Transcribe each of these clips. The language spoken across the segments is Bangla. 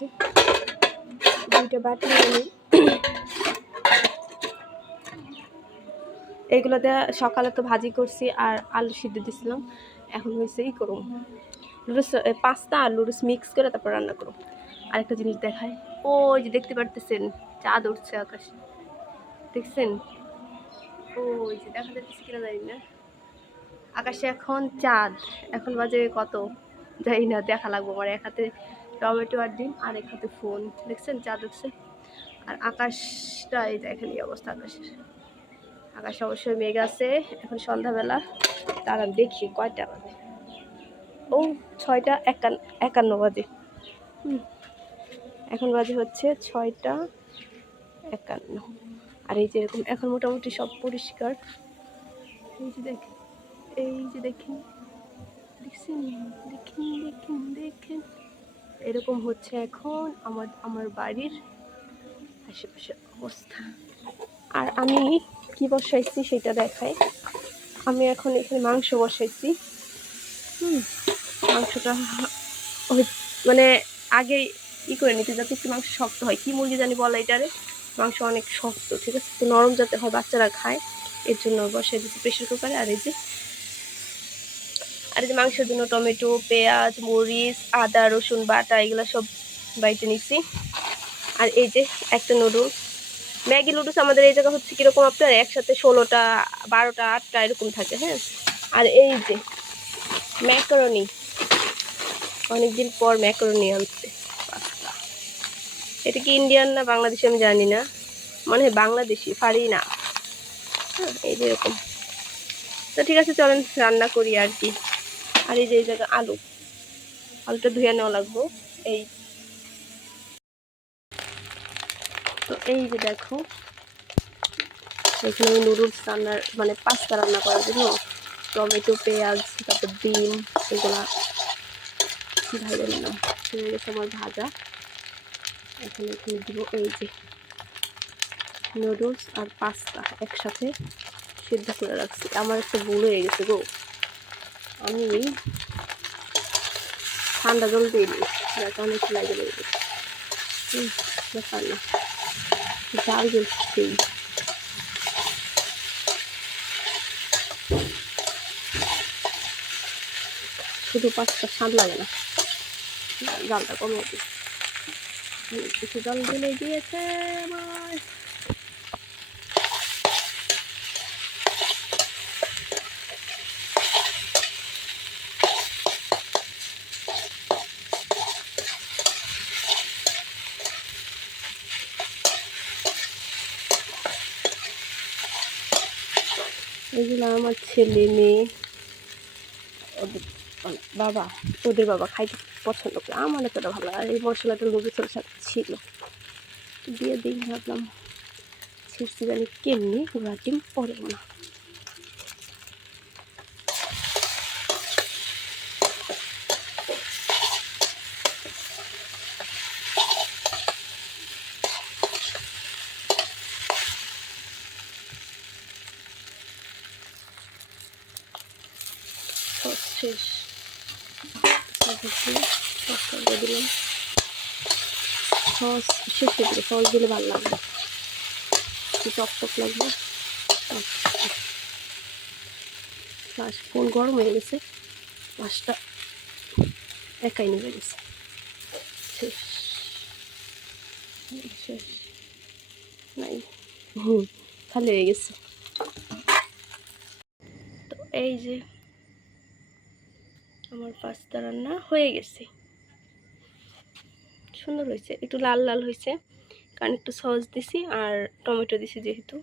যে দুইটা বাটি নিয়ে এইগুলো দিয়ে সকালে তো ভাজি করছি আর আলু সিদ্ধ দিছিলাম। এখন হয়েছে ই করুন লুডুস, পাস্তা আর লুডুস মিক্স করে তারপর রান্না করুন। আরেকটা জিনিস দেখায়, ওই যে দেখতে পারতেছেন চাঁদ উঠছে আকাশে, দেখছেন? ওই যে দেখা যাচ্ছে কিনা জানি না, আকাশে এখন চাঁদ। এখন বাজে কত জানি না, দেখা লাগবো। আমার এক হাতে টমেটো আর ডিম আর এক হাতে ফোন, দেখছেন চাঁদ উঠছে। আর আকাশটা এই দেখেন এই অবস্থা আকাশের। আকাশে অবশ্যই মেঘ আছে। এখন সন্ধ্যাবেলা, তারা দেখি কয়টা বাজে। ও 6টা 51 বাজে। এখন বাজে হচ্ছে 6টা 51। আর এই যে এরকম এখন মোটামুটি সব পরিষ্কার। এই যে দেখেন, এই যে দেখেন, দেখছেন? দেখেন দেখেন দেখেন, এরকম হচ্ছে এখন আমার বাড়ির আশেপাশের অবস্থা। আর আমি কি বসাইছি সেটা দেখাই। আমি এখন এখানে মাংস বসাইছি। মাংসটা মানে আগে ই করে নিতে, যাতে একটু মাংস শক্ত হয়। কি মুরগি জানি বলে এটারে, মাংস অনেক শক্ত, ঠিক আছে? তো নরম যাতে হয়, বাচ্চারা খায়, এর জন্য বসাই দিচ্ছি প্রেশার কুকারে। আর এই যে মাংসের জন্য টমেটো, পেঁয়াজ, মরিচ, আদা, রসুন বাটা এগুলো সব বাইটে নিচ্ছি। আর এই যে একটা নুডলস, ম্যাগি নুডলস আমাদের এই জায়গা হচ্ছে কীরকম আপনার একসাথে 16টা 12টা 8টা এরকম থাকে, হ্যাঁ। আর এই যে ম্যাকারনি, অনেকদিন পর ম্যাকারনি আনছে, পাস্তা। এটা কি ইন্ডিয়ান না বাংলাদেশি আমি জানি না, মনে হয় বাংলাদেশি, পারি না। হ্যাঁ, এই যে এরকম। তো ঠিক আছে, চলেন রান্না করি আর কি। আর এই যে এই জায়গা আলুটা ধুয়ে নেওয়া লাগবো। এই তো এই যে দেখো, এখানে আমি নুডলস রান্নার মানে পাস্তা রান্না করার জন্য টমেটো, পেঁয়াজ, তারপর ডিম এগুলা ভাজা নিলাম। হয়ে গেছে আমার ভাজা। এখানে দিব এই যে নুডলস আর পাস্তা একসাথে সিদ্ধ করে রাখছি। আমার একটা ভুল হয়ে গেছে গো, আমি ঠান্ডা জল দিয়ে দিয়েছি, অনেক লাগে লেগে গেছে। ব্যাপার না, জাল জ্বলছে। শুধু পাস্তা স্বাদ লাগে না, জালটা কমিয়ে দিই। কিছু জল ঢেলে দিয়েছে আমার। এগুলো আমার ছেলে মেয়ে, ওদের বাবা, ওদের বাবা খাইতে পছন্দ করে, আমার এতটা ভালো। আর এই মশলাটা নুডলসের সাথে ছিল, দিয়ে দিই। ভাবলাম ছিটছি জানি কেমনি, ওরা ডিম পড়ে না। শেষ দিলাম, সস শেষ করে দিলে, সস দিলে ভালো লাগবে, টক লাগবে। ফোন গরম হয়ে গেছে, মাছটা একাই নেমে গেছে। শেষ শেষ নাই, খালি হয়ে গেছে। তো এই যে আমার পাস্তা রান্না হয়ে গেছে, সুন্দর হয়েছে, একটু লাল লাল হয়েছে কারণ একটু সস দিছি আর টমেটো দিছি যেহেতু।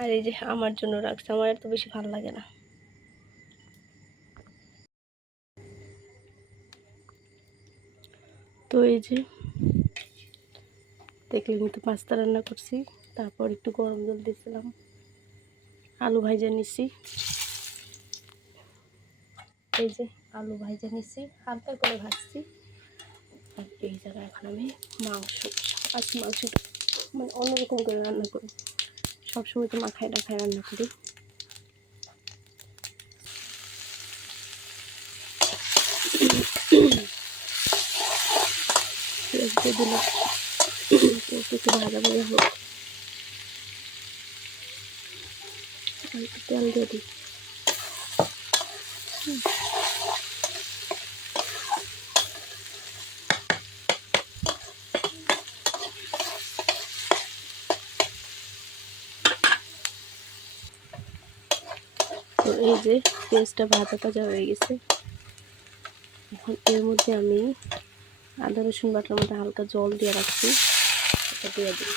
আর এই যে আমার জন্য রাখছে, আমার এত বেশি ভালো লাগে না। তো এই যে দেখলেন তো পাস্তা রান্না করছি, তারপর একটু গরম জল দিয়েছিলাম, আলু ভাজা নিছি। এই যে আলু ভাজা নিছি, হালকা করে ভাজছি। আর এই জায়গায় এখন আমি মাংস, মাংস মানে অন্যরকম করে রান্না করি, সবসময় তো মাখায় রান্না করি। দিয়ে দিলাম, একটু ভাজা ভাজা হোক, একটু তেল দিয়ে দিই। তো এই যে পেঁয়াজটা ভাজা ভাজা হয়ে গেছে, এখন এর মধ্যে আমি আদা রসুন বাটার মধ্যে হালকা জল দিয়ে রাখছি, এটা দিয়ে দিই।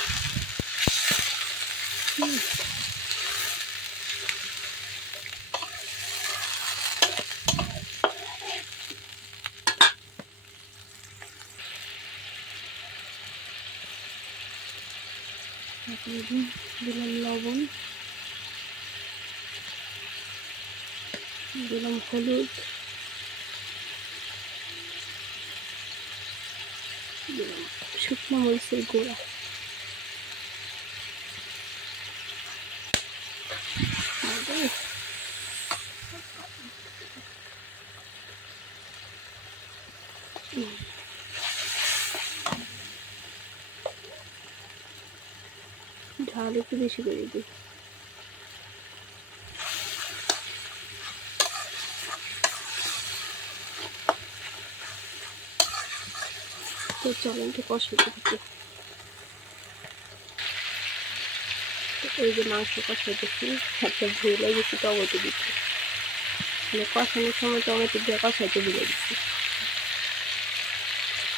দিলাম লবণ, দিলাম হলুদ, দিলাম শুকনো মরিচের গুঁড়া, ঝাল একটু বেশি করে দিই। তো চলেন একটু কষাতে দিচ্ছি। এই যে মাংস কষাইতেছি, একটা ভুলে গেছি টমেটো দিচ্ছি, মানে কষানোর সময় টমেটো দিয়ে কষাইতে ভুলে দিচ্ছি,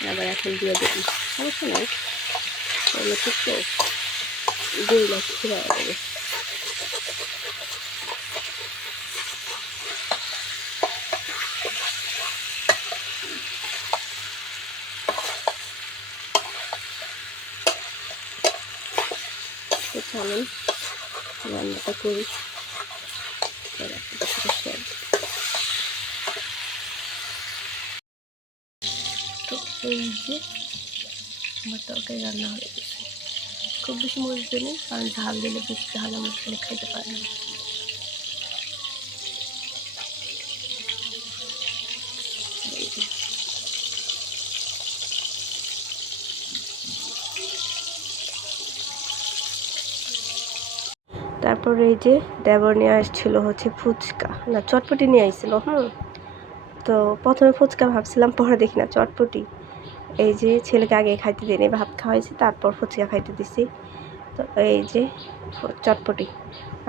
আবার এখন দিয়ে দেবো, সমস্যা নাই, টমেটো তো দিয়ে লাগছে ভালো লাগে। তো চলেন রান্নাটা করি, তো এই যে আমার তরকারি রান্না হয়ে গেছে। খুব বেশি মরিচ দিই, কারণ ঝাল দিলে বেশি ঝাল আমার ছেলে খাইতে পারে না। তারপর এই যে দেবর নিয়ে আসছিল হচ্ছে ফুচকা, না চটপটি নিয়ে আসছিল। তো প্রথমে ফুচকা ভাবছিলাম, পরে দেখি না চটপটি। এই যে ছেলেকে আগে খাইতে দিই, ভাত খাওয়াইছি, তারপর ফুচকা খাইতে দিছি। তো এই যে চটপটি,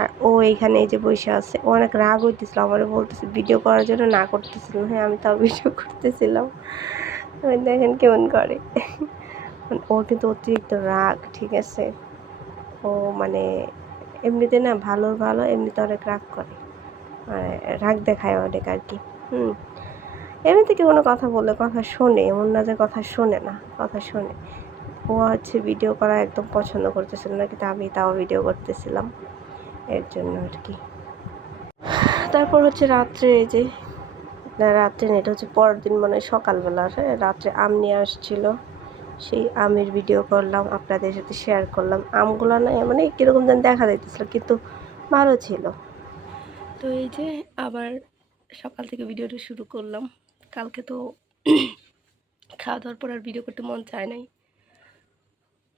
আর ও এইখানে এই যে বসে আছে, ও অনেক রাগ হইতেছিল, আমারে বলতেছে ভিডিও করার জন্য, না করতেছিল। হ্যাঁ, আমি তাও ভিডিও করতেছিলাম, দেখেন কেমন করে। ও কিন্তু অতিরিক্ত রাগ, ঠিক আছে। ও মানে এমনিতে না ভালো ভালো, এমনিতে অনেক রাগ করে, মানে রাগ দেখায় অনেক আর কি। এমনি থেকে কোনো কথা বললে কথা শোনে, এমন না যে কথা শোনে না, কথা শোনে। ও হচ্ছে ভিডিও করা একদম পছন্দ করতেছিল না, কিন্তু আমি তাও ভিডিও করতেছিলাম, এর জন্য আর কি। তারপর হচ্ছে রাত্রে, এই যে রাত্রে এটা হচ্ছে পরের দিন, মানে সকালবেলা রাত্রে আম নিয়ে আসছিল, সেই আমের ভিডিও করলাম, আপনাদের সাথে শেয়ার করলাম। আমগুলো না মানে কীরকম যেন দেখা যাইতেছিল, কিন্তু ভালো ছিল। তো এই যে আবার সকাল থেকে ভিডিওটা শুরু করলাম। কালকে তো খাওয়া দাওয়ার পর আর ভিডিও করতে মন চায় নাই,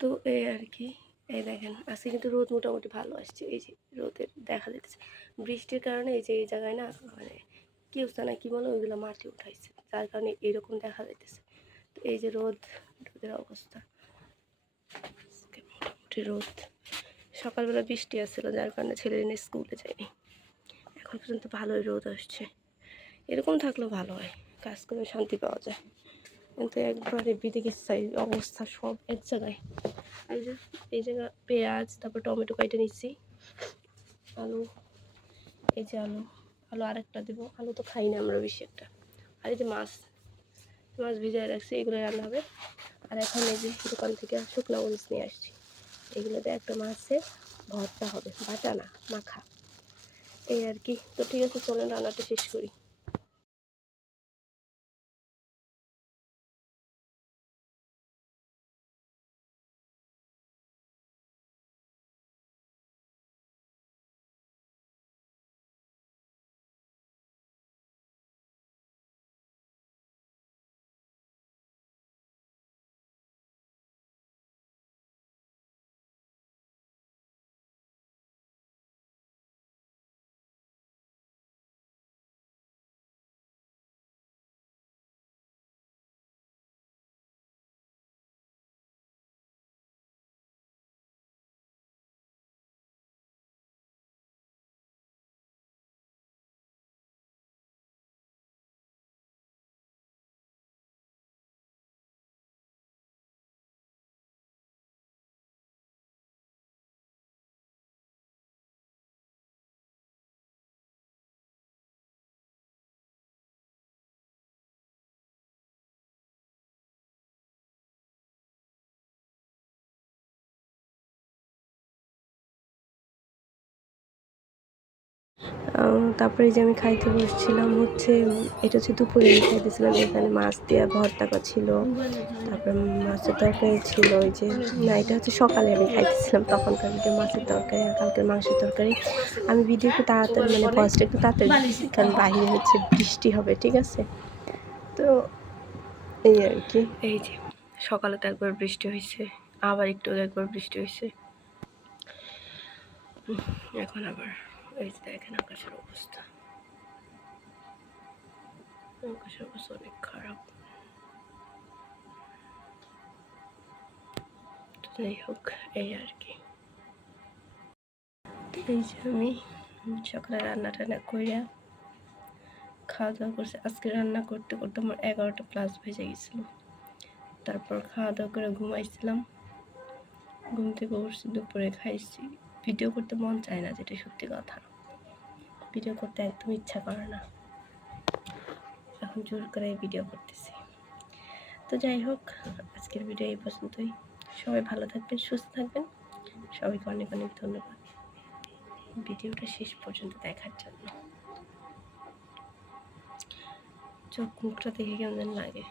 তো এই আর কি। এই দেখেন আজকে কিন্তু রোদ মোটামুটি ভালো আসছে, এই যে রোদের দেখা যাচ্ছে, বৃষ্টির কারণে এই যে এই জায়গায় না মানে কি অবস্থা না কি বলে, ওইগুলো মাটি উঠাইছে, যার কারণে এরকম দেখা যাইতেছে। তো এই যে রোদের অবস্থা, মোটামুটি রোদ। সকালবেলা বৃষ্টি আসছিল, যার কারণে ছেলে নিয়ে স্কুলে যায়নি। এখন পর্যন্ত ভালোই রোদ আসছে, এরকম থাকলেও ভালো হয়, কাজ করে শান্তি পাওয়া যায়। কিন্তু একবারে বিদিকে অবস্থা সব এক জায়গায়। এই জায়গা পেঁয়াজ, তারপর টমেটো কেটে নিচ্ছি, আলু, এই যে আলু আরেকটা দেবো, আলু তো খাই না আমরা বেশি একটা। আর এই যে মাছ ভিজায় রাখছি, এগুলো রান্না হবে। আর এখন এই যে দোকান থেকে শুকনো মরিচ নিয়ে আসছি, এগুলোতে একটা মাছের ভর্তা হবে, বাটা না মাখা, এই আর কি। তো ঠিক আছে, চলেন রান্নাটা শেষ করি। তারপরে যে আমি খাইতে বসছিলাম হচ্ছে এটা হচ্ছে দুপুরে আমি খাইতেছিলাম। এখানে মাছ দিয়ে ভর্তা ছিল, তারপর মাছের তরকারি ছিল। ওই যে না, এটা হচ্ছে সকালে আমি খাইতেছিলাম, তখনকার ভিডিও মাছের তরকারি আর কালকের মাংসের তরকারি। আমি ভিডিও একটু তাড়াতাড়ি মানে ভয়েসটা একটু তাড়াতাড়ি দিচ্ছি, কারণ বাইরে হচ্ছে বৃষ্টি হবে, ঠিক আছে? তো এই আর কি। এই যে সকালে তো একবার বৃষ্টি হয়েছে, আবার একটু একবার বৃষ্টি হয়েছে, এখন আবার এই যে দেখেন আকাশের অবস্থা, আকাশের অবস্থা অনেক খারাপ। যাই হোক, এই আর কি। এই যে আমি সকালে রান্না টান্না কইরা খাওয়া দাওয়া করছি। আজকে রান্না করতে করতে আমার 11টা প্লাস বেজে গেছিলো। তারপর খাওয়া দাওয়া করে ঘুমাইছিলাম, ঘুম থেকে উঠছি, দুপুরে খাইছি। ভিডিও করতে মন চায় না, যেটা সত্যি কথা। ভিডিও করতে একদম ইচ্ছা করে না, এখন জোর করে ভিডিও করতেছি। তো যাই হোক, আজকের ভিডিও এই পর্যন্তই। সবাই ভালো থাকবেন, সুস্থ থাকবেন। সবাইকে অনেক অনেক ধন্যবাদ ভিডিওটা শেষ পর্যন্ত দেখার জন্য। চোখ মুখটা দেখে কেমন লাগে।